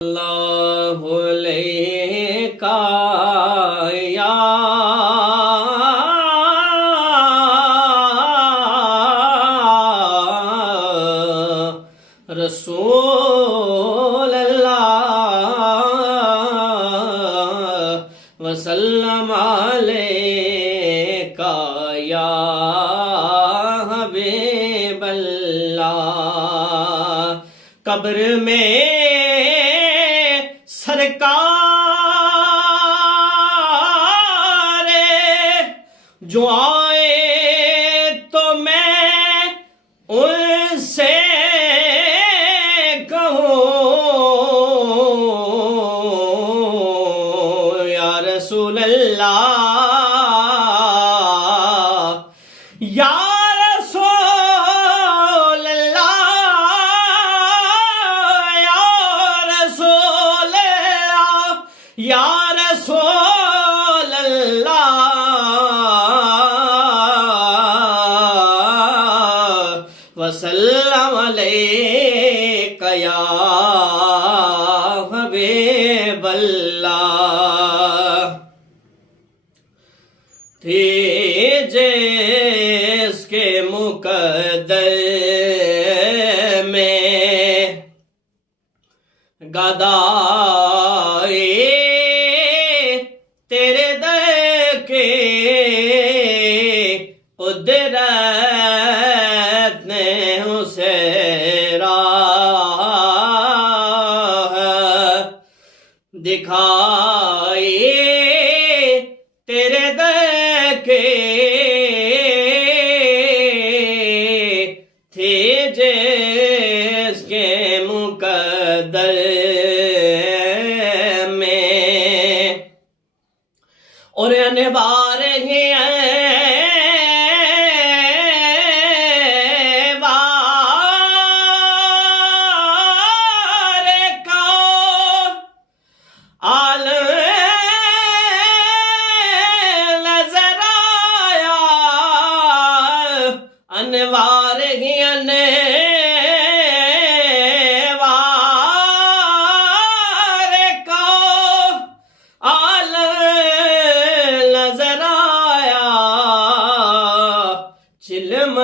अल्लाहु अलैका या रसूल अल्लाह वसल्लम अलैका या हबीब अल्लाह। कब्र में सरकार जो आए तो मैं उनसे कहूँ या रसूल अल्लाह या रसूल अल्लाह या रसूल या रसूल अल्लाह वसल्लम अलैका या हबीब अल्लाह। थे जिसके मुकद्दर में गदाए तेरे दर के कुदरत ने उसे राह दिखाई तेरे दर के थे जिसके मुकद्दर और अनवार ही वार का आल नजर आया अनवार ही चिल्म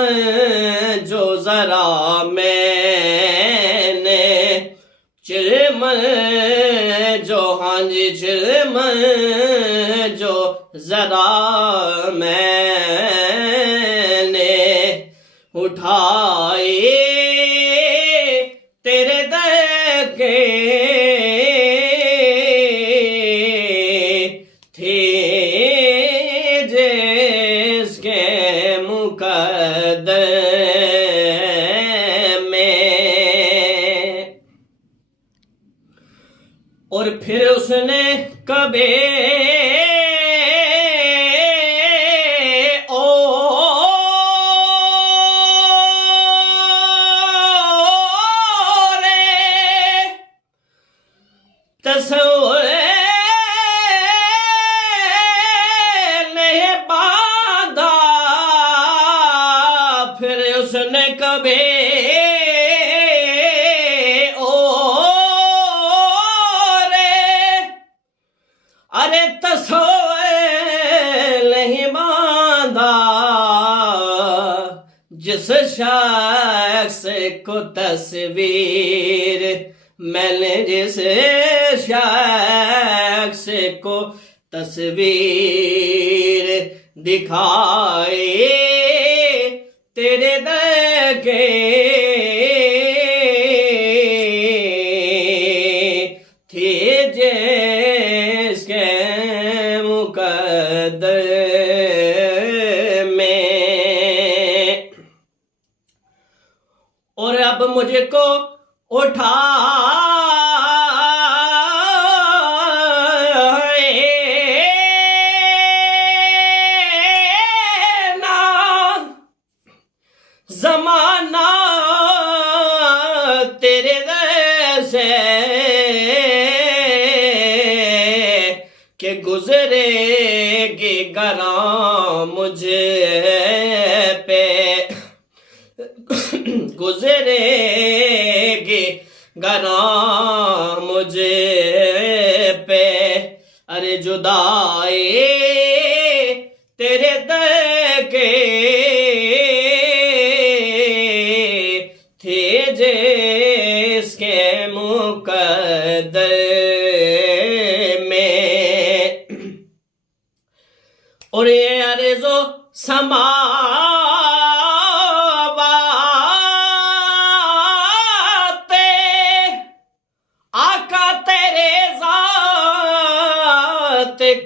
जो जरा मैंने चिल्म जो हाँ जी चिल्म जो जरा मैंने उठाए तेरे दर के थे जिसके मुकद्दर में और फिर उसने कभी तस्वीर नहीं बांधा फिर उसने कभी अरे तस्वीर नहीं बांधा जिस शख्स को तस्वीर मैंने जिस शख्स को तस्वीर दिखाई तेरे दर के थे जिसके मुकद्दर में और अब मुझको उठा जमाना तेरे दर से के गुजरेगी गरां मुझे पे गुजरेगी गरा मुझे खुदाए तेरे दर के थे जिसके मुकद्दर में। और ये अर्ज़ो समावाते आका तेरे ज़ात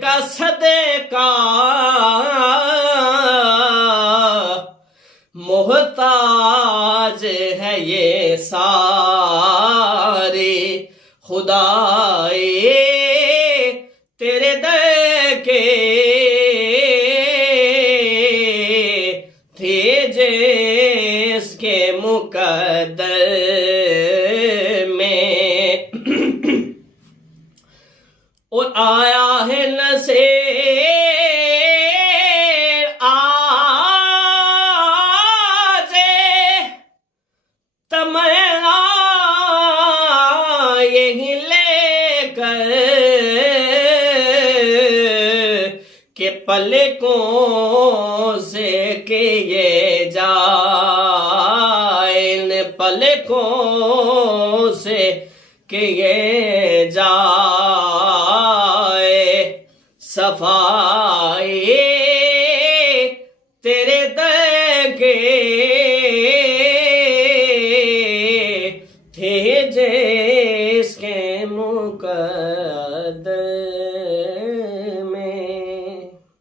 का सदका मोहताज है ये सारे। खुदाए तेरे दर के थे जिसके मुकद्दर में। और आया है नज़ीर आजे तमन्ना यही लेकर के पलकों से के ये जाए, पलकों से के ये जाए। सफाए तेरे दर